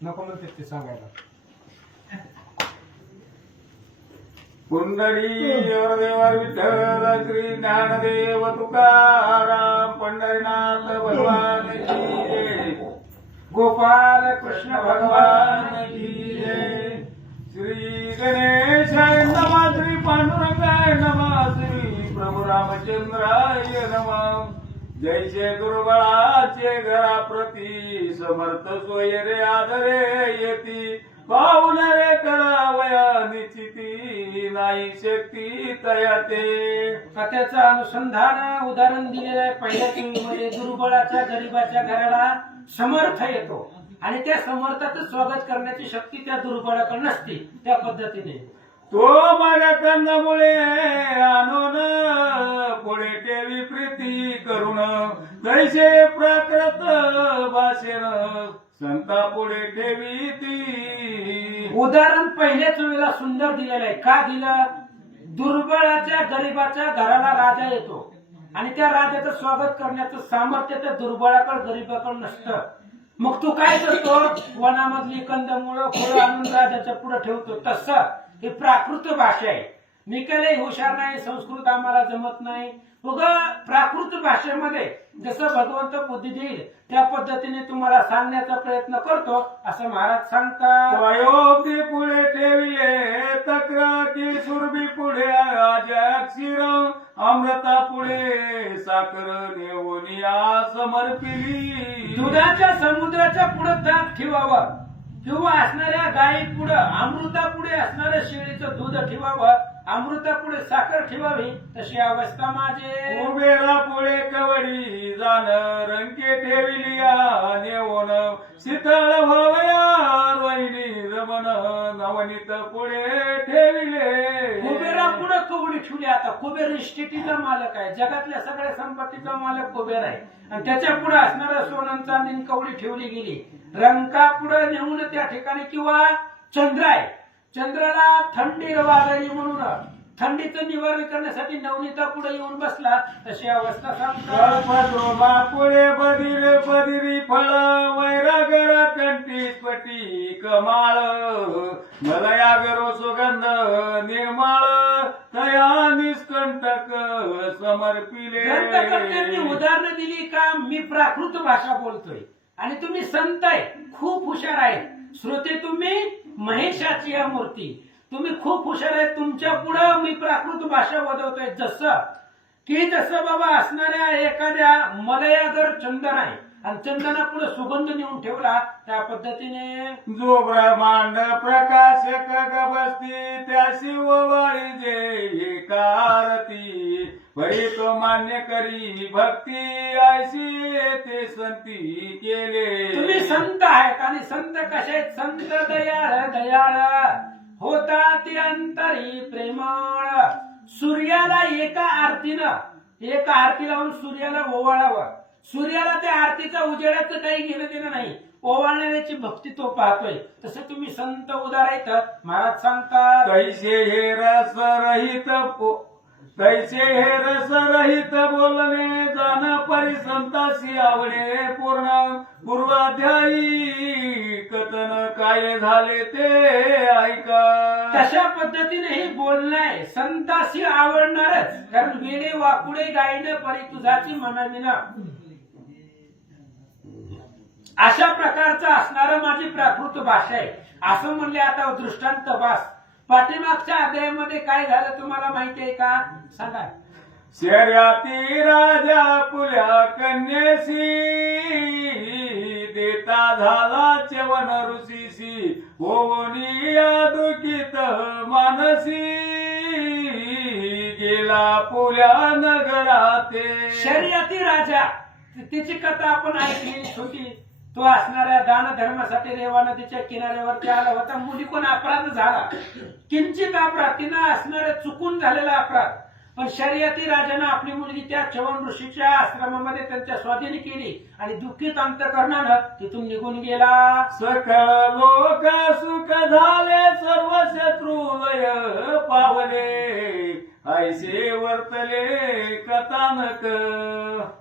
नको म्हणते ते सांगायला. पुंडरी देवर विठ्ठल श्री ज्ञानदेव तुकाराम पंढरीनाथ भगवान की जय. गोपाल कृष्ण भगवान की जय. श्री गणेशाय नमः. श्री पांडुरंगाय नमः. श्री प्रभू रामचंद्राय नमः. जैसे दुर्बळाचे घराप्रती समर्थ सोयरे आदरे येती पाहुन रे करावया निश्चिती नाही शक्ती तयाते. कथेचं अनुसंधान उदाहरण दिलेलं आहे पहिल्या टीव्हीमध्ये. दुर्बळाच्या गरीबाच्या घराला समर्थ येतो आणि त्या समर्थाचं स्वागत करण्याची शक्ती त्या दुर्बळाकडे नसते. त्या पद्धतीने तो माझ्या कंदामुळे आणून पुढे ठेवी प्रीती करून तैसे प्राकृत भाषेन संता पुढे ठेवी ती. उदाहरण पहिल्याच वेळेला सुंदर दिलेलं आहे. का दिलं? दुर्बळाच्या गरीबाच्या घराला राजा येतो आणि त्या राजाचं स्वागत करण्याचं सामर्थ्य त्या दुर्बळाकडे गरीबाकडे नसतं. मग तू काय करतो? वनामधली कंदमुळं फळं आणून राजाच्या पुढे ठेवतो. तसं ही प्राकृत भाषा आहे. मी काही हुशार नाही, संस्कृत आम्हाला जमत नाही. उगा प्राकृत भाषेमध्ये जसं भगवंत बुद्धी देईल त्या पद्धतीने तुम्हाला सांगण्याचा प्रयत्न करतो असं महाराज सांगतात. वयोब्दी पुढे ठेविले तक्र की सुरभी पुढे अक्षीर अमृता पुढे साखर नेवनिया समर्पिली. दुधाच्या समुद्राच्या पुढे ताक ठेवावं किंवा असणाऱ्या गायी पुढे अमृता पुढे असणाऱ्या शेळीचं दूध ठेवावं, अमृता पुढे साखर ठेवावी. तशी अवस्था माझे. कुबेरा पुढे कवडी जाण रंके ठेविली नेवण शीतळ व्हावया रोहिणी रमण नवनीत पुढे ठेविले. कुबेरा पुढे कवडी ठेवली. आता कुबेर इस्टेटीचा मालक आहे, जगातल्या सगळ्या संपत्तीचा मालक कुबेर आहे आणि त्याच्या पुढे असणाऱ्या सोनं चांदीन कवडी ठेवली गेली. रंका पुढे नेऊन त्या ठिकाणी किंवा चंद्र आहे, चंद्राला थंडी वाजायली म्हणून थंडीचं निवारण करण्यासाठी नवनीता पुढे येऊन बसला. तशी अवस्था सांगतो. पुढे बदिर बदिरी फळ वैरागरा कंठी पटी कमाळ मलयागरो सुगंध निर्माळ तया निष्कंटक समर्पिले. ग्रंथकर्त्यांनी उदाहरणं दिली का मी प्राकृत भाषा बोलतोय आणि तुम्ही संत आहे, खूप हुशार आहे. श्रोते तुम्ही महेशाची या मूर्ती, तुम्ही खूप हुशार आहे. तुमच्या पुढं मी प्राकृत भाषा वदवतोय. जसं बाबा असणाऱ्या एखाद्या मलयागर चंदन आहे आणि चंदना पुढे सुगंध नेऊन ठेवला त्या पद्धतीने जो ब्रह्मांड प्रकाशक गबसती त्या शिववाळी जे एकारती परी तो मान्य करी भक्ती ऐशी ते संती केले. तुम्ही संत आहेत आणि संत कसे आहेत? संत दयाळ दयाळ होता ती अंतरी प्रेमाळ. सूर्याला एका आरती लावून सूर्याला ओवाळावं. सूर्याला त्या आरतीचा उजेडाचं काही घेणं देणं नाही, ओवाळण्याची भक्ती तो पाहतोय. तसं तुम्ही संत उदार आहेत. महाराज सांगतात तैसे हे रस रहित बोलणे जाण परिसंतासी आवडे पूर्ण पूर्वाध्यायी कथन काय झाले ते ऐका. तशा पद्धतीने हे बोलणं आहे संताशी आवडणारच. कारण वेडे वाकुडे गायनं परी तुझाची म्हणाविना अशा प्रकारचं असणारं माझी प्राकृत भाषा आहे असं म्हणले. आता दृष्टांत बास. पाठीमागच्या अध्यायामध्ये काय झालं तुम्हाला माहिती आहे का? सांगा. शर्याती राजा पुल्या कन्येसी देता झाला च्यवन ऋषीसी होनिया दुखित मानसी गेला पुल्या नगराते. शर्यती राजा तिची कथा आपण ऐकली छोटी. तो असणाऱ्या दान धर्मासाठी रेवा नदीच्या किनाऱ्यावरती आला होता. मुलीकडून अपराध झाला, किंचित अपराध, तिनं असणाऱ्या चुकून झालेला अपराध. पण शर्यती राजानं आपली मुलगी त्या च्यवन ऋषीच्या आश्रमामध्ये त्यांच्या स्वाधीन केली आणि दुःखित अंतकरणानं तिथून निघून गेला. सकळ लोक सुख झाले सर्व शत्रू लय पावले ऐसे वर्तले कथानक.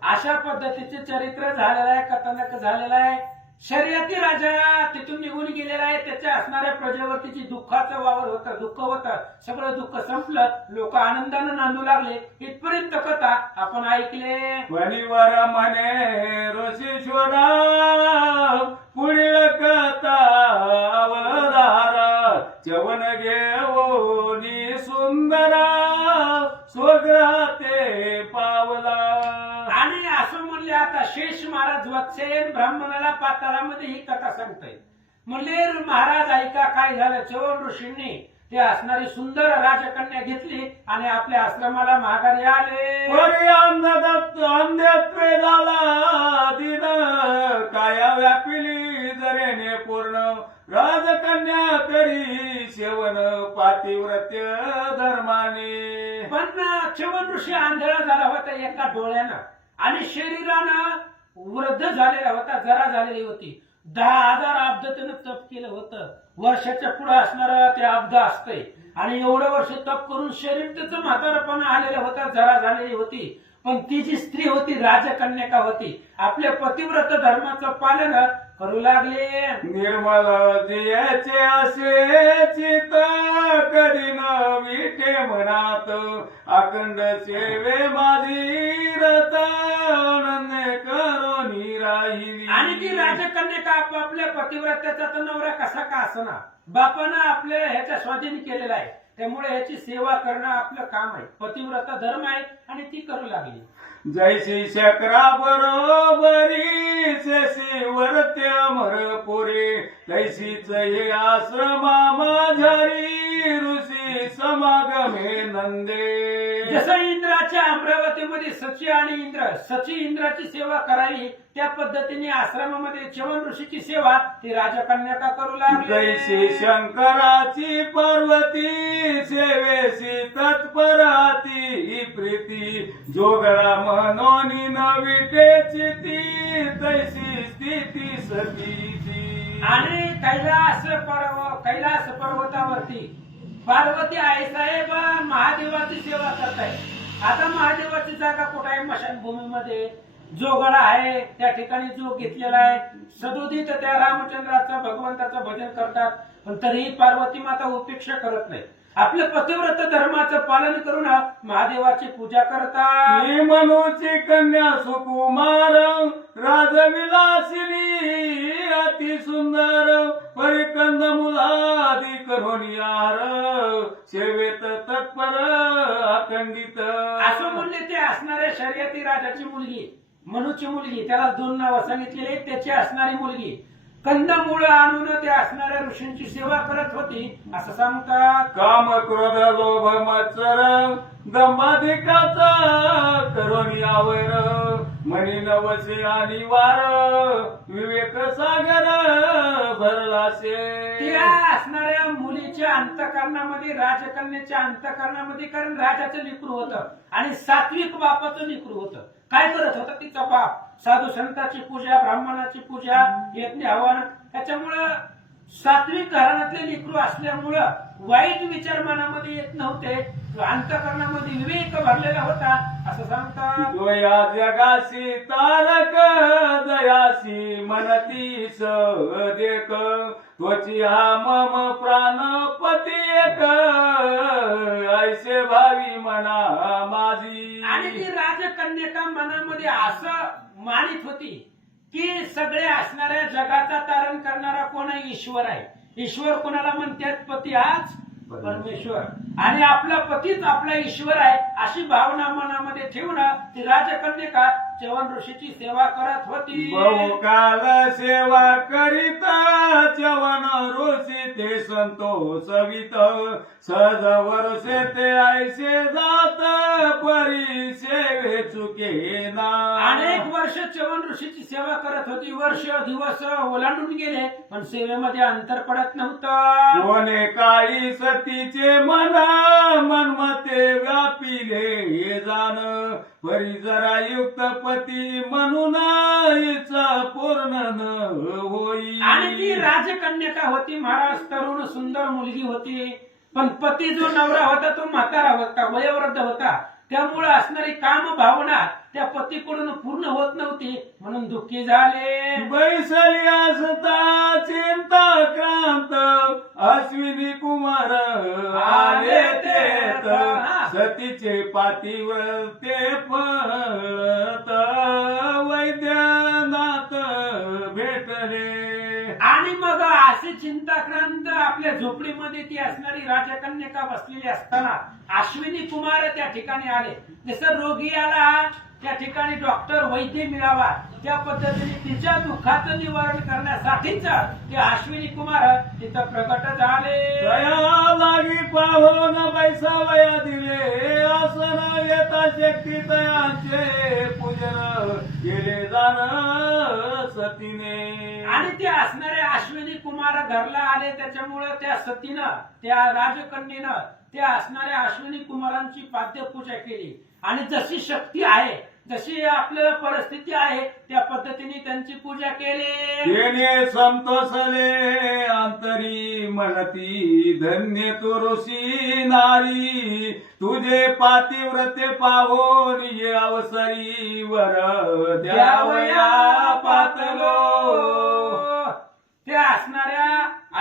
अशा पद्धतीचे चरित्र झालेलं आहे, कथानक झालेलं आहे. शर्यती राजा तिथून निघून असणाऱ्या प्रजेवरतीची दुःखाचं वावर होतं, दुःख होतं, सगळं दुःख संपलं, लोक आनंदानं नांदू लागले. इथपर्यंत कथा आपण ऐकले. परिवार म्हणे ऋषीश्वरा पुढील कथा अवधारा चवन घेऊनी सुंदरा स्वगृहाते पावला. आणि असं म्हणले आता शेष महाराज वत्सेन ब्राह्मणाला पाताळामध्ये ही कथा सांगताय. म्हणले महाराज ऐका काय झालं. चवन ऋषींनी ते असणारी सुंदर राजकन्या घेतली आणि आपल्या आश्रमाला माघारी आले. परी अंधत्वे झाला दिन काया व्यापिली जरेने पूर्ण राजकन्या करी सेवन पातिव्रत्य धर्माने. पण चवन ऋषी आंधळा झाला होता एका डोळ्यानं आणि शरीरानं वृद्ध झालेला होता, जरा झालेली होती. 10,000 अब्द त्यानं तप केलं होतं. वर्षाच्या पुढे असणारं ते अब्द असतंय आणि एवढं वर्ष तप करून शरीर त्याचं म्हातारपणा आलेलं होतं, जरा झालेली होती. पण ती जी स्त्री होती राजकन्यका होती, आपल्या पतिव्रत धर्माचं पालन करू लागले. निर्मल जियाचे असे चित कधी न विठे मनात अखंड सेवे माझी रत अनन्य करोनी राहिली. आणि ती राजकन्यका आपापल्या पतिव्रत्याचा तर नवरा कसा का असना बापानं आपल्या ह्याच्या स्वाधीन केलेला आहे, त्यामुळे ह्याची सेवा करणं आपलं काम आहे. पतिव्रता धर्म आहे आणि ती करू लागली. जैसी शकरा बरोबरी शेषी वर्त्य मर पुरे तैसीच हे आश्रमा माझारी ऋषी समागमे नंदे. जसं इंद्राच्या अमरावतीमध्ये सची आणि इंद्र सची इंद्राची सेवा करावी त्या पद्धतीने आश्रमामध्ये चवन ऋषीची सेवा ती राजकन्यका करू लागली. जैसी शंकराची पार्वती सेवेशी तत्पराती प्रीती जोगळा मनोनी न विटेची ती तैसी स्थिती सतीची. आणि कैलास पर्वतावरती पार्वती आईसाहेब महादेवाची सेवा करताय. आता महादेवाची जागा कुठे आहे? मशानभूमीमध्ये जोगडा आहे, त्या ठिकाणी जो घेतलेला आहे. सदोदित त्या रामचंद्राचं भगवंताचं भजन करतात, पण तरीही पार्वती माता उपेक्षा करत नाही. आपल्या पतिव्रत धर्माचं पालन करून महादेवाची पूजा करतात. ही मनूची कन्या सुकुमार राजविलासिनी अति सुंदर परिकंद मुलादी करोनियार सेवेत तत्पर अखंडित. असं म्हणले ते असणाऱ्या शर्यती राजाची मुलगी मनूची मुलगी, त्याला 2 नावं सांगितलेली. त्याची असणारी मुलगी कंदमूळ आणून त्या असणाऱ्या ऋषींची सेवा करत होती असं सांगतात. काम क्रोध लोभ मत्सर दंभाधिकाचा करोनियावर मनी नवसे आणि वार विवेक सागर भरलासे. त्या असणाऱ्या मुलीच्या अंतकरणामध्ये राजकन्याच्या अंतकरणामध्ये, कारण राजाचं लेकरू होतं आणि सात्विक बापाचं लेकरू होतं. काय करत होता तिचा बाप? साधू संतांची पूजा, ब्राह्मणाची पूजा, यज्ञ हवन. त्याच्यामुळं सात्विक घराण्यातले लेकरू असल्यामुळं वाईट विचार मनामध्ये येत नव्हते, अंतकरणामध्ये विवेक भरलेला होता असं सांगतात. जो या जगाशी तारक दयासी मनती देख त्वची हा मम प्राणपती एक ऐसे भावी मना माझी. आणि ती राजकन्यका मनामध्ये असं मानित होती की सगळे असणाऱ्या जगाचा तारण करणारा कोण आहे? ईश्वर आहे. ईश्वर कोणाला म्हणतात? पती हाच परमेश्वर, आणि आपला पतीच आपला ईश्वर आहे अशी भावना मनामध्ये ठेवून ती राजकन्यका चवन ऋषीची सेवा करत होती. बहुकाल सेवा करीता चवन ऋषी ते संतोषवित सहज वर्षे ते ऐसे जात परी सेवे चुके ना. अनेक वर्ष चवन ऋषीची सेवा करत होती. वर्ष दिवस ओलांडून गेले पण सेवेमध्ये अंतर पडत नव्हतं. कोणे काळी सतीचे मन मनमते व्यापिले हे जाण परी जरा युक्त पती म्हणून इच्छा पूर्ण न होई. आणि ती राजकन्यका होती महाराज, तरुण सुंदर मुलगी होती, पण पती जो नवरा होता तो म्हातारा होता, वयोवृद्ध होता. त्यामुळे असणारी काम भावना त्या पतीकडून पूर्ण होत नव्हती म्हणून दुःखी झाले. बैसली असता चिंता क्रांत सतीचे पातिव्रते फळत वैद्यनाथ भेटले. आणि मग असे चिंताक्रांत आपल्या झोपडीमध्ये ती असणारी राजकन्यका बसलेली असताना अश्विनी कुमार त्या ठिकाणी आले. जसं रोगी आला त्या ठिकाणी डॉक्टर वैद्य मिळावा त्या पद्धतीने तिच्या दुःखाचं निवारण करण्यासाठीच ते अश्विनी कुमार तिथं प्रकट झाले. दया लागी पाहून बैसावया दिले आसन येता शक्ती दयांचे पूजन केले जाण सतीने. आणि ते असणारे अश्विनी कुमार घरला आले त्याच्यामुळे त्या सतीनं त्या राजकन्येनं त्या असणाऱ्या अश्विनी कुमारांची पाद्यपूजा केली आणि जशी शक्ती आहे जशी आपल्याला परिस्थिती आहे त्या पद्धतीने त्यांची पूजा केली. तेने संतोषले अंतरी म्हणती धन्य तू ऋषी नारी तुझे पातिव्रते पाहून ये अवसरी वर द्यावया पातलो. त्या असणाऱ्या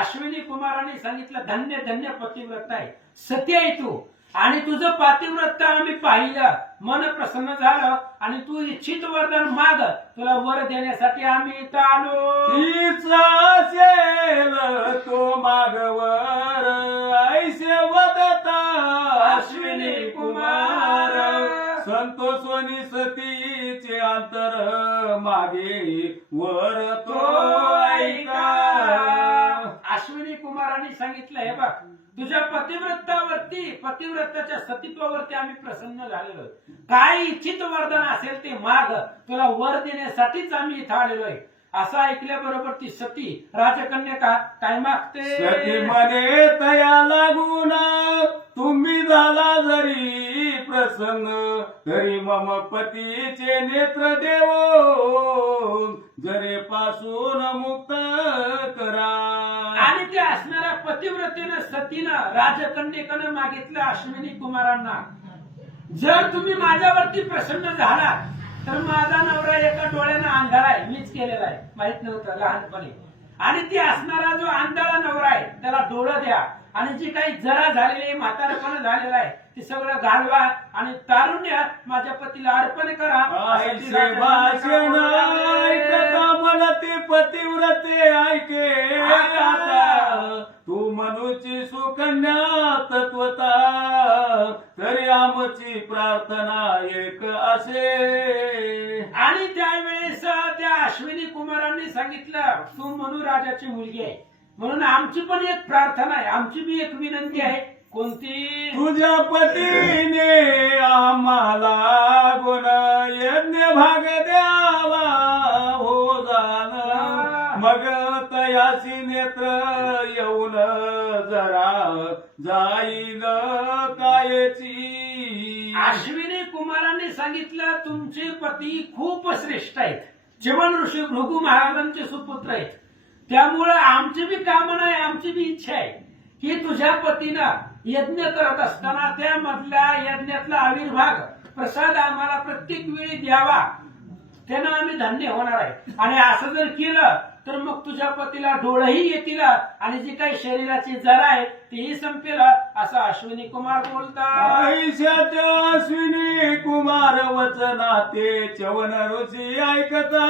अश्विनी कुमारांनी सांगितलं धन्य धन्य पतिव्रत आहे सती आहे तू आणि तुझं पातिव्रत आम्ही पाहिलं मन प्रसन्न झालं आणि तू इच्छित वरदान माग तुला वर देण्यासाठी आम्ही इथं आलो. तीच असेल तो मागवर ऐसे वदता अश्विनी कुमार संतोषोनी सतीचे अंतर मागे वर तो ऐका. अश्विनी कुमारांनी सांगितलं हे बघ तुझ्या पतिव्रतावरती पतिव्रताच्या सतीत्वावरती आम्ही प्रसन्न झालेलो काय इच्छित वरदान असेल ते माग तुला वर देण्यासाठीच आम्ही इथं आलेलो आहे. असं ऐकल्याबरोबर ती सती राजकन्यका काय मागते. सती म्हणे तया लागून तुम्ही झाला जरी प्रसंग तरी मम पतीचे नेत्र देव जरे पासून मुक्त करा. आणि ते असणाऱ्या पतिव्रतेनं सतीनं राजकन्येकडे मागितलं अश्विनी कुमारांना जर तुम्ही माझ्यावरती प्रसन्न झाला तर माझा नवरा एका डोळ्यानं आंधळा आहे मीच केलेला आहे माहित नव्हतं लहानपणी आणि ती असणारा जो आंधळा नवरा आहे त्याला डोळं द्या आणि जी काही जरा झालेली म्हातारपण झालेला आहे ते सगळं घालवा आणि तारुण्य माझ्या पतीला अर्पण करा. ऐसे भाषण ऐकता मला ते पतिव्रते ऐके आता तू मनुची सुकन्या तत्वता तरी आमची प्रार्थना एक असे. आणि त्यावेळेस त्या अश्विनी कुमारांनी सांगितलं तू मनु राजाची मुलगी आहे म्हणून आमची पण एक प्रार्थना आहे आमची बी एक विनंती आहे. कोणती. तुझ्या पतीने आम्हाला गुण यज्ञ भाग द्यावा हो जाण मग तयासी नेत्र येऊन जरा जाईल कायची. अश्विनी कुमारांनी सांगितलं तुमचे पती खूप श्रेष्ठ आहेत चिवन ऋषी भृगु महाराजांचे सुपुत्र आहेत त्यामुळे आमची बी कामना आहे आमची बी इच्छा आहे की तुझ्या पतीनं यज्ञ करत असताना त्यामधल्या यज्ञातला आविर्भाग प्रसाद आम्हाला प्रत्येक वेळी द्यावा त्यानं आम्ही धन्य होणार आहे. आणि असं जर केलं तर मग तुझ्या पतीला डोळेही येतील आणि जी काही शरीराची जरा आहे तीही संपेल असं अश्विनी कुमार बोलतात. ऐशाच्या अश्विनी कुमार वचनाते चवन ऋषी ऐकता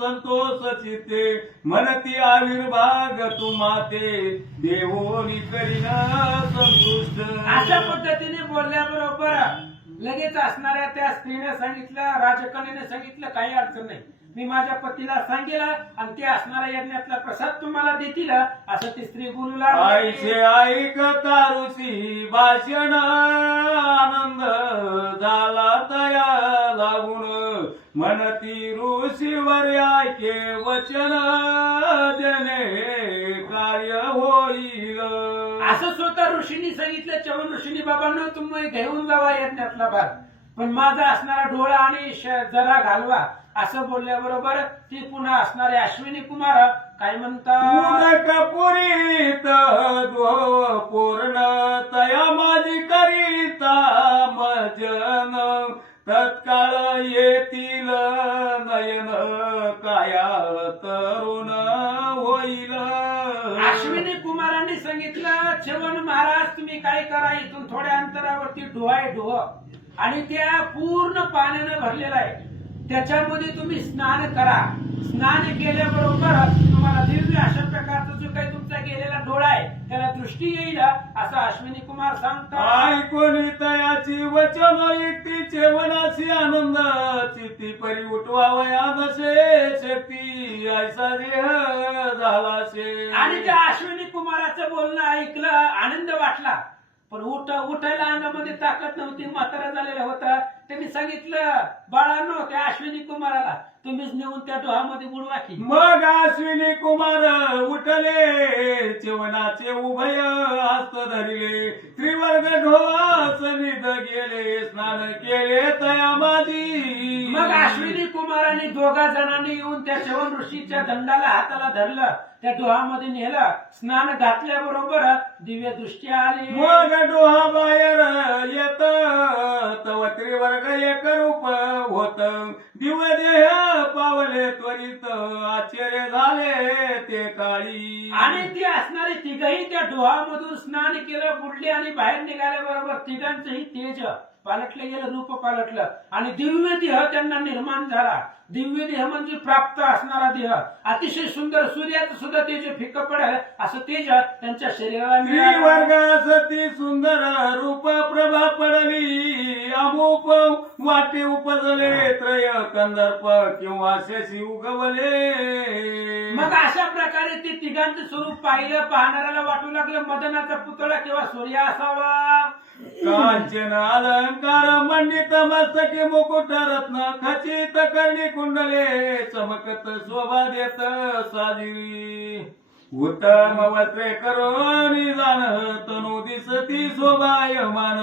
संतोष चिते मनती आविर्भाग तुम्हाते देवोनी करीना संतुष्ट. अशा पद्धतीने बोलल्याबरोबर लगेच असणाऱ्या त्या स्त्रीने सांगितलं राजकन्येने सांगितलं काही अडचण नाही मी माझ्या पतीला सांगेल आणि ते असणाऱ्या यज्ञातला प्रसाद तुम्हाला देतील असं ती स्त्री बोलू लागली. ऐसे ऐकता ऋषी भाषण आनंद झाला तया लागून मनती ऋषीवर ऐके वचन देणे कार्य होईल. असं स्वतः ऋषींनी सांगितलं चवन ऋषींनी बाबांनो तुम्ही घेऊन जावा यज्ञातला भाग पण माझा असणारा डोळा आणि जरा घालवा असं बोलल्याबरोबर ती पुन्हा असणारे अश्विनी कुमार काय म्हणतात. कपुरीत पूर्ण तया माझी करिता मजन तत्काळ येतील नयन काया तरुण होईल. अश्विनी कुमारांनी ऋषींनी सांगितलं च्यवन महाराज तुम्ही काय करा, इथून थोड्या अंतरावरती डोह आहे डोह, आणि त्या पूर्ण पाण्यानं भरलेला आहे, त्याच्यामध्ये तुम्ही स्नान करा. स्नान केल्याबरोबर तुम्हाला दिव्य अशा प्रकारचा जो काही तुमचा गेलेला डोळा आहे त्याला दृष्टी येईल असं अश्विनी कुमार सांगतात. ऐकून तयाची वचन ऐकती चेवनाची आनंद चित्ती परी उठवावया नसे शक्ती ऐसा देह झाला शे. आणि त्या अश्विनी कुमाराचं बोलणं ऐकलं, आनंद वाटला, पण उठायला अंगामध्ये ताकद नव्हती, म्हातारा झालेला होता. त्यांनी सांगितलं बाळांनो त्या अश्विनी कुमाराला तुम्हीच नेऊन त्या डोहामध्ये बुडवा की. मग अश्विनी कुमार उठले चेवनाचे उभय हस्त धरिले त्रिवर्ग ढोस निध गेले स्नान केले तया माझी. मग अश्विनी कुमाराने दोघा जणांनी येऊन त्या च्यवन ऋषीच्या दंडाला हाताला धरलं, त्या डोहामध्ये नेलं, स्नान घातल्याबरोबर दिव्य दृष्टी आली. मग डोहा बाहेर येत तव त्रिवर्ग एक रूप होत दिव्य देह पावले त्वरित आश्चर्य झाले ते काळी. आणि ती असणारी तिघही त्या डोहामधून स्नान केलं, बुडले आणि बाहेर निघाल्याबरोबर तिघांचंही तेज पालटलं गेलं, रूप पालटलं आणि दिव्य देह त्यांना निर्माण झाला. दिव्य देह म्हणजे प्राप्त असणारा देह, अतिशय सुंदर, सूर्याचं सुद्धा तेज फिक्क पडेल असं तेज त्यांच्या शरीराला मिळालं. त्रिवर्ग सती सुंदर रूप प्रभा पडली अमूप वाटे उपजले त्रय कंदर्प किंवा शशी उगवले. मग अशा प्रकारे ते तिघांचं स्वरूप पाहिलं, पाहणाऱ्याला वाटू लागलं मदनाचा पुतळा किंवा सूर्य असावा. कांचन अलंकार मंडित मस्तके मुकुट रत्न खचित कर्णी कुंडले चमकत शोभा देत साजिरी. उत्तम वस्त्रे करून जाण तनु दिसती शोभायमान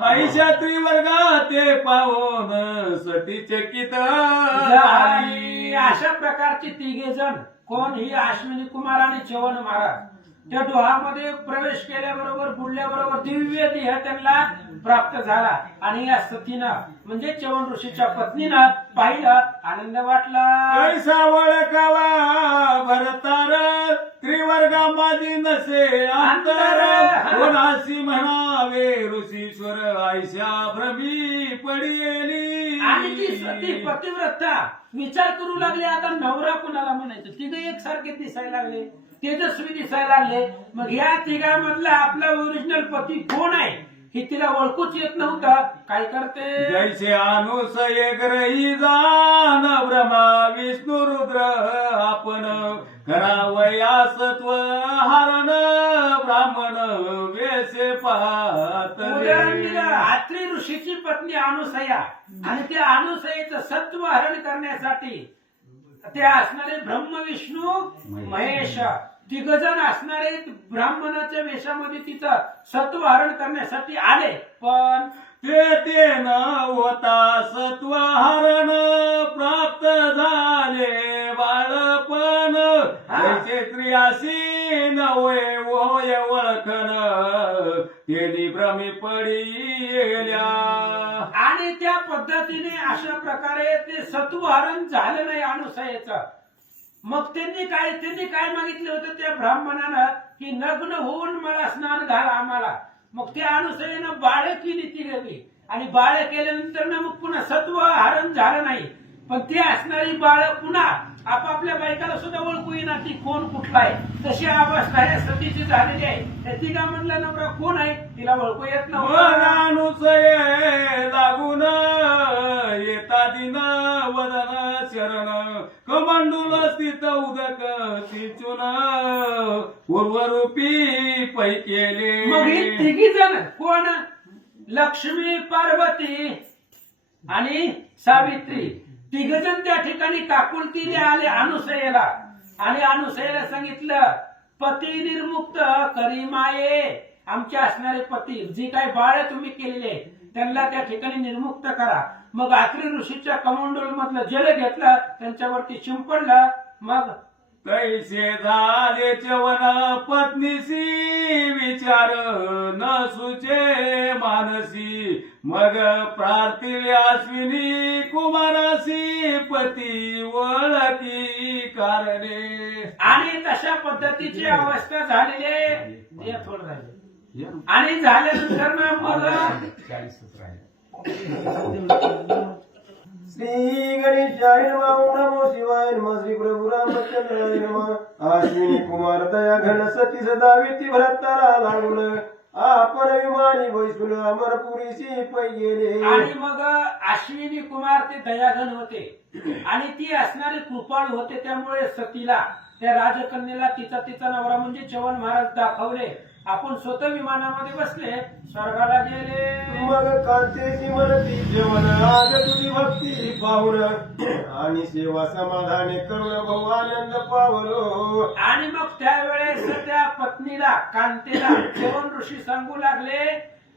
आईशा त्रिवर्गा ते पावून सती चकित झाली. अशा प्रकारचे तिघे जण कोण? ही अश्विनी कुमार आणि च्यवन महाराज त्या डोहामध्ये प्रवेश केल्याबरोबर बुडल्याबरोबर दिव्य देह त्यांना प्राप्त झाला. आणि या सतीनं म्हणजे च्यवन ऋषीच्या पत्नीनं पाहिलं, आनंद वाटला. कैसा वळकावा भरतार त्रिवर्गा माझी नसे अंतर कोणाशी म्हणावे ऋषीश्वर आयशा भ्रमी पडियेली. आणि ती सती पतिव्रता विचार करू लागले, आता नवरा कुणाला म्हणायचं? तिघे एकसारखे दिसायला लागले, तेजस्वी दिसायला लागले. मग या तिघांमधला आपला ओरिजिनल पती कोण आहे हे तिला ओळखूच येत नव्हतं. काय करते? जैसे अनुसये ग्रही जान ब्रह्मा विष्णू रुद्र आपण करावया सत्व हरण ब्राह्मण वेसे पाहत. उदाहरण दिलं, अत्रि ऋषीची पत्नी अनुसया, आणि त्या अनुसयेचं सत्व हरण करण्यासाठी ते असणारे ब्रह्म विष्णू महेश तिघजण असणारे ब्राह्मणाच्या वेशामध्ये तिथं सत्व हरण करण्यासाठी आले. पण ते न होता सत्व हरण प्राप्त झाले बाळपण जैसे स्त्रियाशी नवय होय ओळखण तेली भ्रमी पडिल्या. आणि त्या पद्धतीने अशा प्रकारे ते सत्व हरण झालं नाही अनुसयेचं. मग त्यांनी काय मागितलं होतं त्या ब्राह्मणानं की नग्न होऊन मला स्नान घाला आम्हाला. मग त्या अनुसयेनं बाळ केली ती गेली, आणि बाळ केल्यानंतर ना मग पुन्हा सत्व हरण झालं नाही. पण ती असणारी बाळ पुन्हा आपापल्या बायकाला सुद्धा ओळखू येईना ती कोण कुठला आहे. तशी अवस्था या सतीची झालेली आहे. तिघा म्हणला नवरा कोण आहे तिला ओळखू येत नव्हतं. अनुसये लागून येता दिन वदन शरण कमंडूल स्थित उदक सिंचून पूर्वरूपी पै केले. मग ही तिघी जण कोण? लक्ष्मी, पार्वती आणि सावित्री तिघजण त्या ठिकाणी काकुळतीने आले अनुसयेला, आणि अनुसयेला सांगितलं पती निर्मुक्त करी माये, आमचे असणारे पती जी काही बाळ तुम्ही केलेले त्यांना त्या ठिकाणी निर्मुक्त करा. मग अत्रि ऋषीच्या कमंडूल मधलं जल घेतलं, त्यांच्यावरती शिंपडलं. मग कैसे झाले च्यवन पत्नीसी विचार न सुचे मानसी मग प्रार्थिले अश्विनी कुमारासी पती वळकी कारणे. आणि तशा पद्धतीची अवस्था झालेली आहे. हे थोडं राहिलं. आणि झाल्यानंतर ना मग श्री गणेशाय नमः. ओम नमो शिवाय नमः. श्री प्रभु रामचंद्राय नमः. अश्विनी कुमार दया घन सती सदा विती भरताला लागून आपण विमानी बैसून अमरपुरीशी पै गेले. आणि मग अश्विनी कुमार ते दयाघन होते आणि ती असणारे कृपाळू होते. त्यामुळे सतीला त्या राजकन्येला तिचा तिचा नवरा म्हणजे च्यवन महाराज दाखवले. आपण स्वतः विमानामध्ये बसले स्वर्गाला गेले. मग कांतेची मनती जेवण आज तुझी भक्ती पाहुन आणि सेवा समाधाने करुण भाऊ आनंद पावलो. आणि मग त्यावेळेस त्या पत्नीला कांतेला जेवण ऋषी सांगू लागले,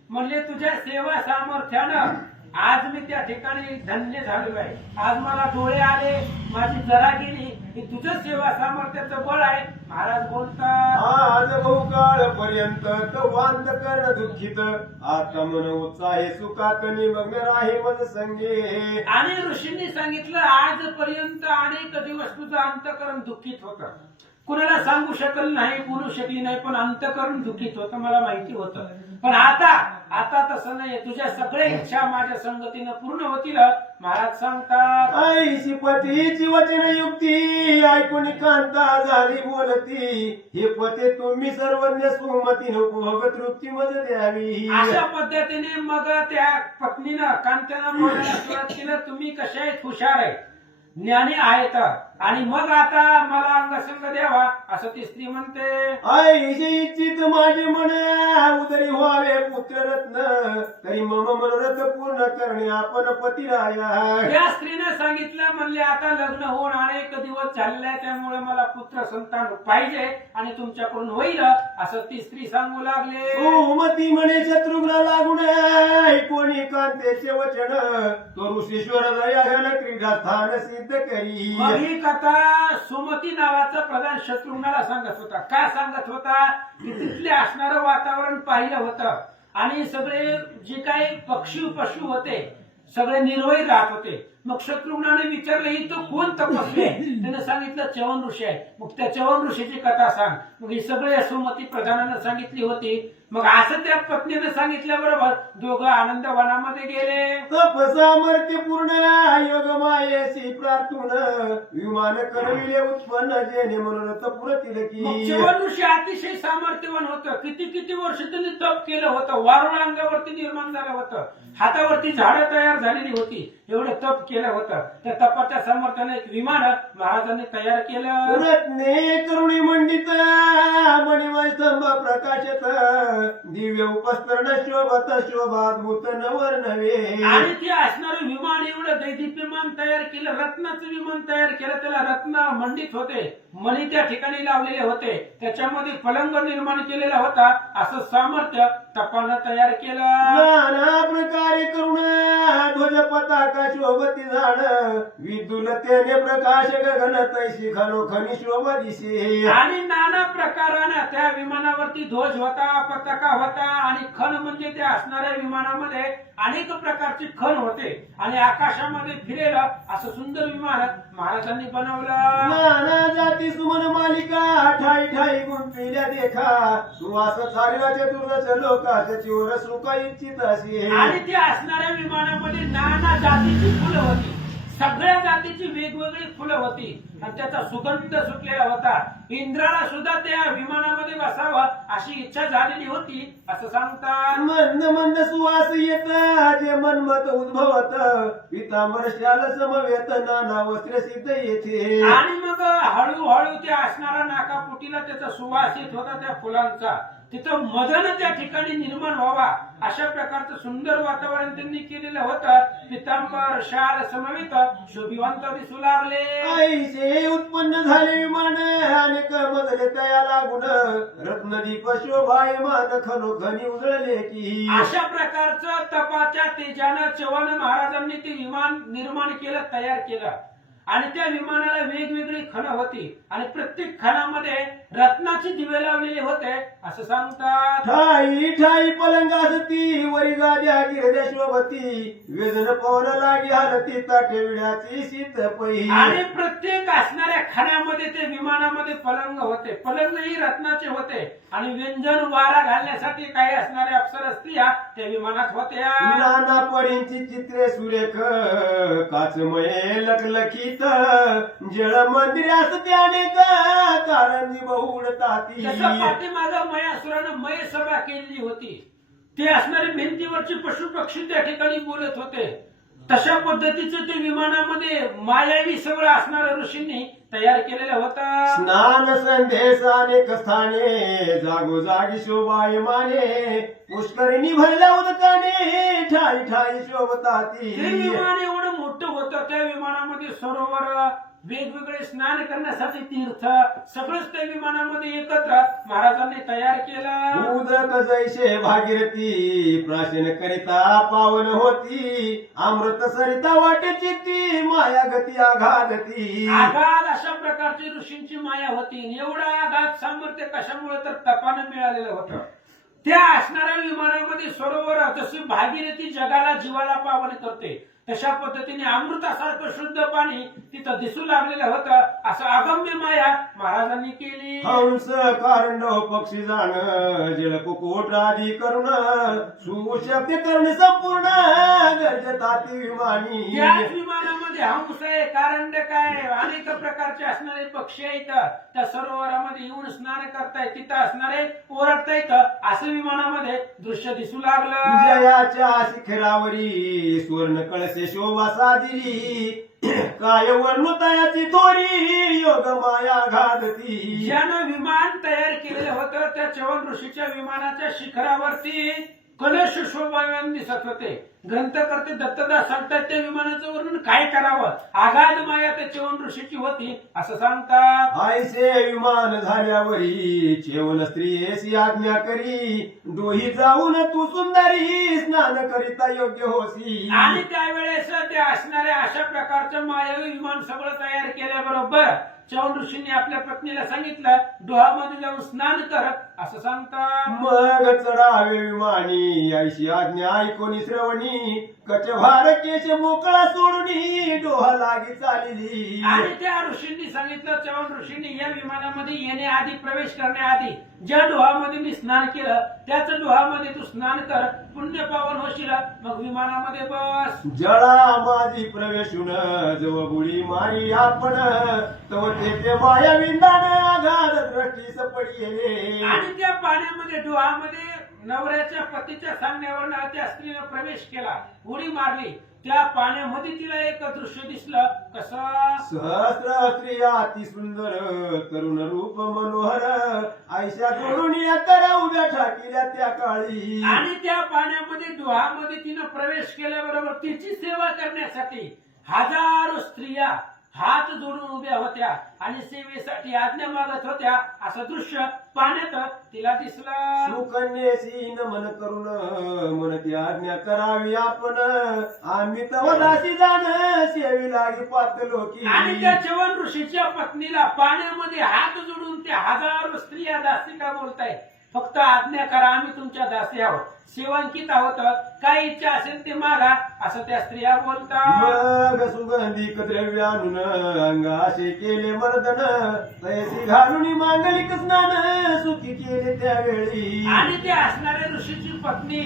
म्हणले तुझ्या सेवा सामर्थ्यानं आज मी त्या ठिकाणी धन्य झालो आहे. आज मला डोळे आले, माझी जरा गेली, हे तुझं सेवा सामर्थ्याचं बळ आहे. महाराज बोलतात, आज बहुकाळ पर्यंत वांद कर्ण दुःखित आता मन उत्साहे सुखात निमग्न राही मज संगे. आणि ऋषींनी सांगितलं आजपर्यंत अनेक दिवस तुझं अंतकरण दुःखित होतं. कुणाला सांगू शकल नाही, बोलू शकली नाही, पण अंतकरण दुःखित होतं, मला माहिती होतं. पण आता तसं नाही. तुझ्या सगळ्या इच्छा माझ्या संगतीनं पूर्ण होतील. महाराज सांगतात, आईशी पतीची वचन युक्ती ऐकून कांता झाली बोलती. हे पते तुम्ही सर्वज्ञ सुमतीन उपभोग तृप्ती मज द्यावी. अशा पद्धतीने मग त्या पत्नीनं कांत्यानं बोलायला सुरुवात केलं, तुम्ही कशा आहेत, हुशार आहे, ज्ञानी आहेत, आणि मग आता मला अंगसंग द्यावा असं ती स्त्री म्हणते. आईशी इच्छित माझे मन उदरी व्हावे पुत्र रत्न तरी मम मनोरथ पूर्ण करणे आपण पतिराया. त्या स्त्रीने सांगितलं, म्हणले आता लग्न होऊन अनेक दिवस झालेले आहे, त्यामुळे मला पुत्र संतान पाहिजे आणि तुमच्याकडून होईल असं ती स्त्री सांगू लागले. सुमती म्हणे शत्रुघ्न लागून कोणी कांतेचे वचन तो ऋषीश्वर दया घन क्रीडा स्थान सिद्ध करी. मग ही कथा सुमती नावाचा प्रधान शत्रुघ्नाला सांगत होता. का सांगत होता की तिथले असणारं वातावरण पाहिलं होतं आणि सगळे जे काही पक्षी पशु होते सगळे निर्वय राहत होते. मग शत्रुघ्नाने विचारलं, ही तो कोण तपस्वी आहे? त्याने सांगितलं च्यवन ऋषी आहे. मग त्या च्यवन ऋषीची कथा सांग. मग ही सगळे सुमती प्रधानानं सांगितली होती. मग असं त्या पत्नीने सांगितल्याबरोबर दोघं आनंद वनामध्ये गेले. तप सामर्थ्य पूर्ण योग मायेशी प्रार्थून विमान करविले उत्पन्न जेणे मनोरथ पुरतील मग की. च्यवन ऋषी अतिशय सामर्थ्यवान होतं. किती वर्ष त्यांनी तप केलं होतं. वारुळ अंगावरती निर्माण झालं होतं. हातावरती झाडं तयार झालेली होती. एवढं तप केलं होतं. त्या तपाच्या सामर्थ्याने एक विमान महाराजांनी तयार केलं. रत्ने करुणी मंडित मणिमय स्तंभ प्रकाशत दिव्य उपस्तरण शोभत शोभाद्भुत नवर नवे. आणि ते असणारं विमान एवढं दैदिप्यमान तयार केलं, रत्नाचं विमान तयार केलं. त्याला रत्न मंडित होते, मणी त्या ठिकाणी लावलेले होते, त्याच्यामध्ये पलंग निर्माण केलेला होता. असं सामर्थ्य तपानं तयार केलं. नाना प्रकारे करुण ध्वज पताका शोभती झाड विद्युलतेने प्रकाश गगन तैशी खनोखनी शोभा दिसे. आणि नाना प्रकारानं त्या विमानावरती ध्वज होता, पताका होता, आणि खण म्हणजे त्या असणाऱ्या विमानामध्ये अनेक प्रकारचे खण होते आणि आकाशामध्ये फिरेलं असं सुंदर विमान महाराजांनी बनवलं. नाना जाती सुमन मालिका ठाई ठाई गुंतविल्या देखा सुवास चालवा चतुर्दश लोकात चोर सुख इच्छित असे. आणि त्या असणाऱ्या विमानामध्ये नाना जातीची फुलं होती. सगळ्या जातीची वेगवेगळी फुलं होती आणि त्याचा सुगंध सुटलेला होता. इंद्राला सुद्धा त्या विमानामध्ये बसावं अशी इच्छा झालेली होती असं सांगतात. मंद मंद सुवास येत जे मनमत उद्भवत पितांबर शाल समवेत नाना वस्त्र सिद्ध येथे. आणि मग हळूहळू त्या असणाऱ्या नाकापुटीला त्याचा सुवास येत होता त्या फुलांचा. तिथं मदन त्या ठिकाणी निर्माण व्हावा अशा प्रकारचं सुंदर वातावरण त्यांनी केलेलं होतं. पितांबर शाल समवेत शोभिवंत दिसू लागले. आईचे उत्पन्न झाले विमान अनेक मजले तया लागून रत्नदीप शोभायमान खनोखनी उजळले की. अशा प्रकारचं तपाच्या तेजानं च्यवन महाराजांनी ते विमान निर्माण केलं, तयार केलं. आणि त्या विमानाला वेगवेगळी खणं होती आणि प्रत्येक खणामध्ये रत्नाचे दिवे लावलेले होते असं सांगतात. ठाई ठाई पलंगासती वरी गाद्या गिरद्या शोभती वेदन पवन लागी हालती ताटेविड्याची सिद्ध पै. आणि प्रत्येक असणाऱ्या खाण्यामध्ये ते विमानामध्ये पलंग होते. पलंगही रत्नाचे होते आणि व्यंजन वारा घालण्यासाठी काही असणाऱ्या अप्सरा स्त्रिया त्या विमानात होत्या. नाना परींची चित्रे सुरेख काचमये लखलखीत जळ मंदिर असते अनेक कारंजी बहुडताती. त्याच्या पाठीमागं मयासुरानं मय सभा केलेली होती. ते असणारे भिंतीवरचे पशु पक्षी त्या ठिकाणी बोलत होते. तशा पद्धतीचं ते विमानामध्ये मायावी सगळं असणाऱ्या ऋषींनी तयार केलेलं होतं. स्नान संदेश अनेक स्थाने जागोजागी शोभाय माने पुष्करिणी भरल्या उदकाने ठाई ठाई शोभताती. ते विमान एवढं मोठं होतं. त्या विमानामध्ये सरोवर वेगवेगळे स्नान करण्यासाठी तीर्थ सगळंच त्या विमानामध्ये एकत्र महाराजांनी तयार केलं. उदक जैसे भागीरथी प्राचीन करिता पावन होती अमृत सरिता वाटेची ती माया गती आघातती. आघात अशा प्रकारची ऋषींची माया होती. एवढा आघात सामर्थ्य कशामुळे तर तपानं मिळालेलं होतं. त्या असणाऱ्या विमानामध्ये सरोवर जशी भागीरथी जगाला जीवाला पावन करते तशा पद्धतीने अमृतासारखं शुद्ध पाणी तिथं दिसू लागलेलं होतं. असं अगम्य माया महाराजांनी केली. हंस कारंडव पक्षी जाण जल कुकुट आदी करुण सुशब्द कर्ण संपूर्ण गर्जताती विमानी. त्याच विमानामध्ये हंस आहे, कारंडक आहे, अनेक प्रकारचे असणारे पक्षी आहेत. त्या सरोवरामध्ये येऊन स्नान करतायत. तिथं असणारे ओरडतायत असं विमानामध्ये दृश्य दिसू लागलं. जयाच्या शिखरावरी सुवर्ण कळसे शोभा साजिरी काय वर्णुतायाची थोरी योग माया घालती. ज्यानं विमान तयार केलेलं होतं त्या चवन ऋषीच्या विमानाच्या शिखरावरती कलश शोभायमान दिसत होते. ग्रंथकर्ते दत्तदास सांगतात त्या विमानाचं वर्णन काय करावं. आगाध माया त्या चवन ऋषीची होती असं सांगतात. आयसे विमान झाल्यावरी चेवन स्त्रियेसी आज्ञा करी डोही जाऊन तू सुंदरी स्नान करिता योग्य होसी. आणि त्यावेळेस ते असणाऱ्या अशा प्रकारचं मायावी विमान सगळं तयार केल्याबरोबर चवन ऋषींनी आपल्या पत्नीला सांगितलं डोहामध्ये जाऊन स्नान कर असं सांगतात. मग चढावे विमानी ऐशी आज्ञा ऐकून श्रवणी कचभार केश मोकळा सोडून डोहा लागी चालली. आणि त्या ऋषींनी सांगितलं चवन ऋषींनी या विमानामध्ये येण्याआधी प्रवेश करण्याआधी ज्या डोहामध्ये मी स्नान केलं त्याच डोहामध्ये तू स्नान कर पुण्य पावन होशील मग विमानामध्ये बस. जळा माझी प्रवेशून जव बुडी मारी आपण तव ते माया विंदान आघात दृष्टीस पडिले. आणि त्या पाण्यामध्ये डोहामध्ये नवऱ्याच्या पतीच्या सांगण्यावरनं त्या स्त्रीनं प्रवेश केला उडी मारली. त्या पाण्यामध्ये तिला एक दृश्य दिसलं. कसं सहस्र स्त्रिया अति सुंदर तरुण रूप मनोहर आयशा करून या करा उभ्या ठाकिल्या त्या काळी. आणि त्या पाण्यामध्ये डोहामध्ये तिनं प्रवेश केल्याबरोबर तिची सेवा करण्यासाठी हजारो स्त्रिया हात जोडून उभ्या होत्या आणि सेवेसाठी आज्ञा मागत होत्या. असं दृश्य पाण्यात तिला दिसलं. सुकन्येसी नमन करून म्हणती आज्ञा करावी आपण आम्ही तव दासी जाण सेवी लागी पातलो की. आणि त्या चवन ऋषीच्या पत्नीला पाण्यामध्ये हात जोडून त्या हजारो स्त्रिया दासी का बोलताय. फक्त आज्ञा करा आम्ही तुमच्या दासी आहोत सेवांकित आहोत काय इच्छा असेल ते मागा असं त्या स्त्रिया बोलतात. मग सुगंधिक द्रव्य आणून अंगाशे केले मर्दन तैसी घालून मांगलिक स्नान सुखी केले त्यावेळी. आणि त्या असणाऱ्या ऋषीची पत्नी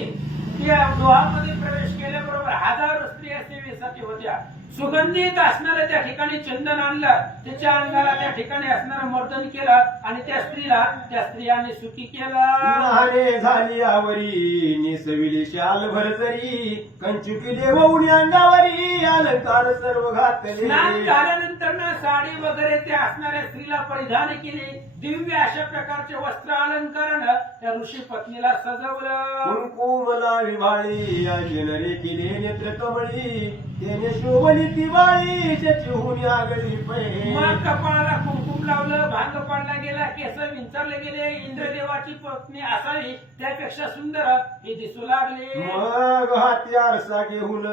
त्या डोहामध्ये प्रवेश केल्याबरोबर हजारो स्त्रिया सेवेसाठी होत्या. सुगंधित असणाऱ्या त्या ठिकाणी चंदन आणलं त्याच्या अंगाला त्या ठिकाणी असणारं मर्दन केलं आणि त्या स्त्रियाने सुखी केलं. लहाने झाली आवरी निसविली शाल भरजरी कंचुकी देवऊनी अंगावरी अलंकार सर्व घातले. स्नान झाल्यानंतर साडी वगैरे त्या असणाऱ्या स्त्रीला परिधान केले. दिव्य अशा प्रकारचे वस्त्र अलंकारानं त्या ऋषी पत्नीला सजवलं. कुंकुमला विभाळी आजनरे केले नेत्र कमळी त्याने शोभली ती बाळी शची आगळी पै. मग कपाळाला कुंकुम लावलं भांग पाडला गेला केस विंचरले गेले. इंद्रदेवाची पत्नी असावी त्यापेक्षा सुंदर हे दिसू लागले. मग हाती आरसा घेऊन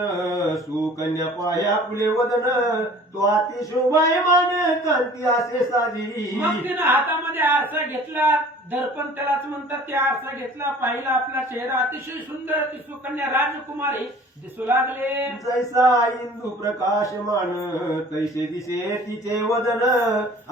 सुकन्या पाया फुले वदन तो अतिशो शोभायमान कांती असे साजी. मग तिनं हातामध्ये आरसा घेतला, दर्पण त्यालाच म्हणतात. ते आरसा घेतला, पाहिला आपला चेहरा, अतिशय सुंदर ती सुकन्या राजकुमारी दिसू लागले. जैसा इंदू प्रकाशमान तैसे दिसे तिचे वदन,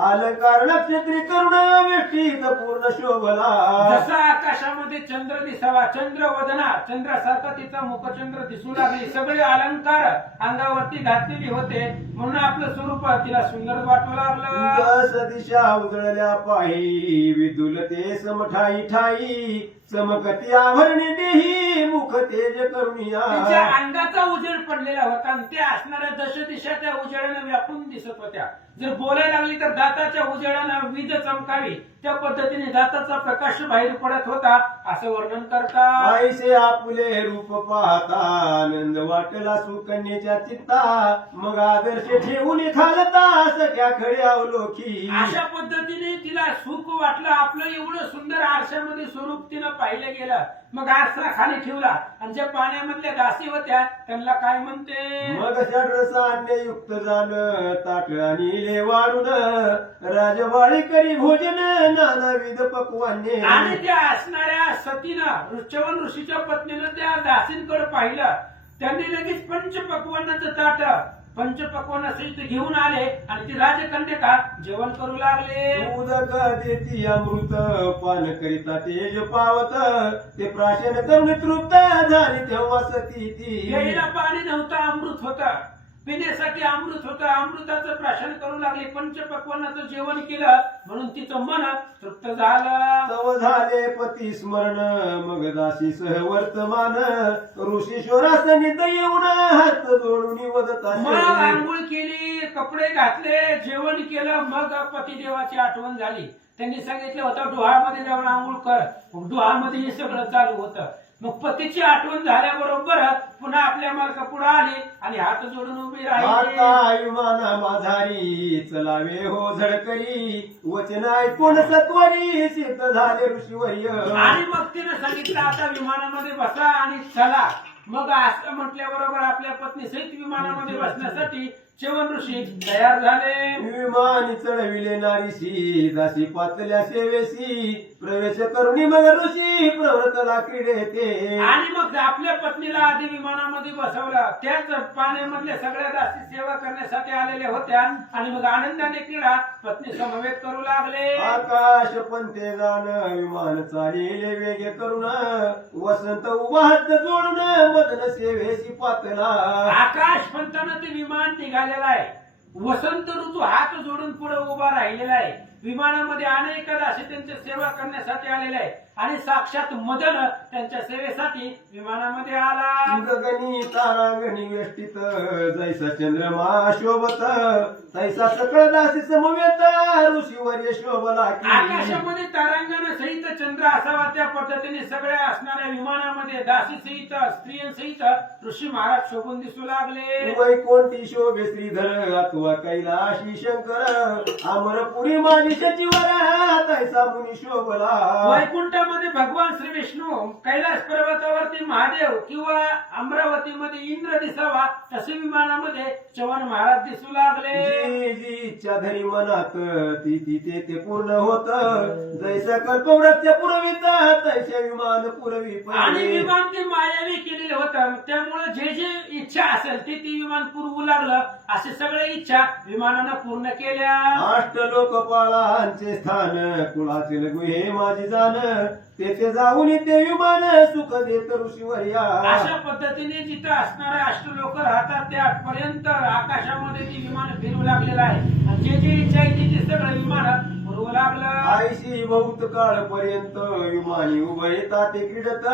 अलंकार नक्षत्री करुण वेष्टीत पूर्ण शोभला. जसा आकाशामध्ये चंद्र दिसावा, चंद्र वदना, चंद्रासारखा तिचा मुखचंद्र दिसू लागले. सगळे अलंकार अंगावरती घातलेले होते, म्हणून आपलं स्वरूप तिला सुंदर वाटू लागलं. जस दिशा उजळल्या पायी विदुलते समठाई ठाई, चमकती आवरणी देही मुख तेज करुणिया. तिच्या अंगाचा उजेड पडलेला होता आणि त्या असणाऱ्या दश दिशा त्या उजेडानं व्यापून दिसत होत्या. जर बोलायला लागली तर दाताच्या उजेडानं वीज चमकावी, त्या पद्धतीने दाताचा प्रकाश बाहेर पडत होता, असं वर्णन करतात. ऐसे आपुले रूप पाहता आनंद वाटला सुकन्येच्या चित्ता, मग आदर्श ठेवून खालता सख्या खडे अवलोकी. अशा पद्धतीने तिला सुख वाटलं. आपलं एवढं सुंदर आरशामध्ये स्वरूप तिनं पाहिलं गेलं. मग आरसा खाली ठेवला आणि ज्या पाण्यामधल्या दासी होत्या त्यांना काय म्हणते, मग षड्रसान्य युक्त झालं ताट आणि वाढून, राजवाडी करी भोजन नानाविध पक्वान्य. आणि त्या असणाऱ्या सतीनं ऋषवन ऋषीच्या पत्नीनं त्या दासींकडे पाहिलं. त्यांनी लगेच पंचपक्वानाचं ताट पंचपक्वाना सहित घेऊन आले आणि ती राजकन्यका जेवण करू लागले. उदक देती अमृत पान करिता तेज पावत, ते प्राशन करून तृप्त झाली तेव्हा सती ती. प्यायला पाणी नव्हतं, अमृत होतं. पिण्यासाठी अमृत होतं. अमृताचं प्राशन करू लागले. पंचपक्वानाचं जेवण केलं म्हणून तिचं मन तृप्त झालं. तव झाले पती स्मरण मग दासी सह वर्तमान, ऋषीश्वरास नित येऊन हात जोडून वदत मग असे. आंघोळ केली, कपडे घातले, जेवण केलं. मग पतिदेवाची आठवण झाली. त्यांनी सांगितलं होतं डोहामध्ये जाऊन आंघोळ कर. मग डोहामध्ये हे सगळं चालू होतं. मग पतीची आठवण झाल्याबरोबर पुन्हा आपल्या मालका पुढे आली आणि हात जोडून उभी राहिली. आता विमाना माझारी चलावे हो झडकरी, वचन ऐकून सत्वरी सिद्ध झाले ऋषीवर्य. आणि मग तिनं सांगितलं आता विमानामध्ये बसा आणि चला. मग असं म्हटल्याबरोबर आपल्या पत्नी सहित विमानामध्ये बसण्यासाठी च्यवन ऋषी तयार झाले. विमानी चढविले नारीशी दासी पातल्या सेवेशी, प्रवेश करुणी मग ऋषी प्रवर्तला क्रीडे ते. आणि मग आपल्या पत्नीला आधी विमानामध्ये बसवलं. त्याच पाण्यामधल्या सगळ्या दासी सेवा करण्यासाठी आलेल्या होत्या आणि मग आनंदाने क्रीडा पत्नी समवेत करू लागले. आकाश पंथे जाण विमान चालिले वेगे करून, वसंत उभा हात जोडून मदन सेवेशी पातला. आकाश पंथानं ते विमान निघालेलं आहे. वसंत ऋतू हात जोडून पुढे उभा राहिलेला आहे. विमानामध्ये अनेक दासी त्यांची सेवा करण्यासाठी आलेले आहे आणि साक्षात मदन त्यांच्या सेवेसाठी विमानामध्ये आला. गगनी तारांगणी वेष्टीत जैसा चंद्रमा शोभत, तैसा सकळ दासी समवेत ऋषीवर्य शोभला की. आकाशामध्ये तारांगण सहित चंद्र असावा त्या पद्धतीने सगळ्या असणाऱ्या विमानामध्ये दासी सहित स्त्रियांसहित ऋषी महाराज शोभून दिसू लागले. वैकोंठी शोभे श्रीधर अथवा कैलाशी शंकर, अमरपुरी माझी सचिवर तैसा मुनी शोभला. वैकुंठामध्ये भगवान श्री विष्णू, कैलास पर्वतावरती महादेव किंवा अमरावतीमध्ये इंद्र दिसावा तसे विमानामध्ये च्यवन महाराज दिसू लागले. जी जी इच्छा धरी मनात ती ती ते ते पूर्ण होत, जैसा कल्पवृक्ष पुरवित तैसे विमान पुरवी. आणि विमान ते मायावी केलेलं होतं. त्यामुळे जे जे इच्छा असेल ते विमान पुरवू लागलं. असे सगळे इच्छा विमानानं पूर्ण केल्या. अष्ट लोकपालांचे स्थान कुळातील गुहे माझी जाण, तेथे जाऊन ते विमान सुख देत ऋषीवर्या. अशा पद्धतीने जिथं असणारे अष्टलोक राहतात त्यापर्यंत आकाशामध्ये ती विमान फिरू लागलेलं आहे. आणि जे जे इच्छा आहे ते सगळं विमान पुरवू लागलं. आयशी बहुत काळ पर्यंत विमानी उभे येतात ते क्रीडत,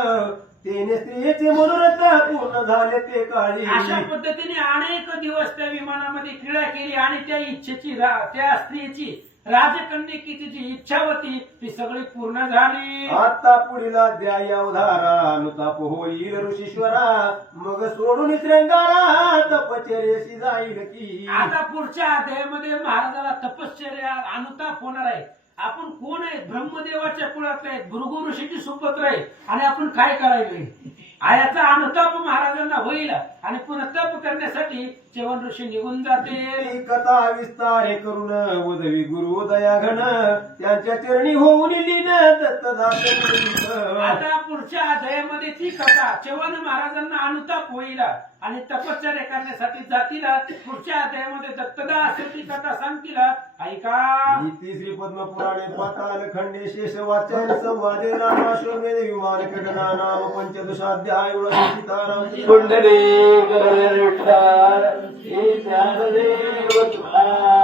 तेने स्त्रियेचे मनोरथ पूर्ण झाले ते काळी. अशा पद्धतीने अनेक दिवस त्या विमानामध्ये क्रीडा केली आणि त्या इच्छेची त्या स्त्रीची राजकन्यकेची जी इच्छा होती ती सगळी पूर्ण झाली. आता पुढील अध्याय अवधारा अनुताप होईल ऋषीश्वरा, मग सोडून श्रृंगारा तपचर्येशी जाईल की. आता पुढच्या अध्यायामध्ये महाराजाला तपश्चर्या अनुताप होणार आहे. आपण कोण आहे? ब्रह्मदेवाच्या कुळातले आहेत, भृगु ऋषीची सुपुत्र आहे आणि आपण काय करायचे याचा अनुताप महाराजांना होईल आणि पुन्हा तप करण्यासाठी च्यवन ऋषी निघून जाते. ही कथा विस्तारे करून उदवी गुरु दया घन त्यांच्या चरणी होऊन लीन दत्तदास. आता पुढच्या अध्यायामध्ये ती कथा च्यवन महाराजांना अनुताप होईल आणि तपश्चर्या करण्यासाठी जातील. पुढच्या अध्यायामध्ये दत्तदास ती कथा सांगतील. ऐका. नीती श्री पद्म पुराणे पाताल खंडे शेष वाचन संवादे रामाश्वमेध विमान कडना नाम पंचदशाध्याय सीताराम. कुंडली विठ्ठल, हे ज्ञानदेव तुकाराम.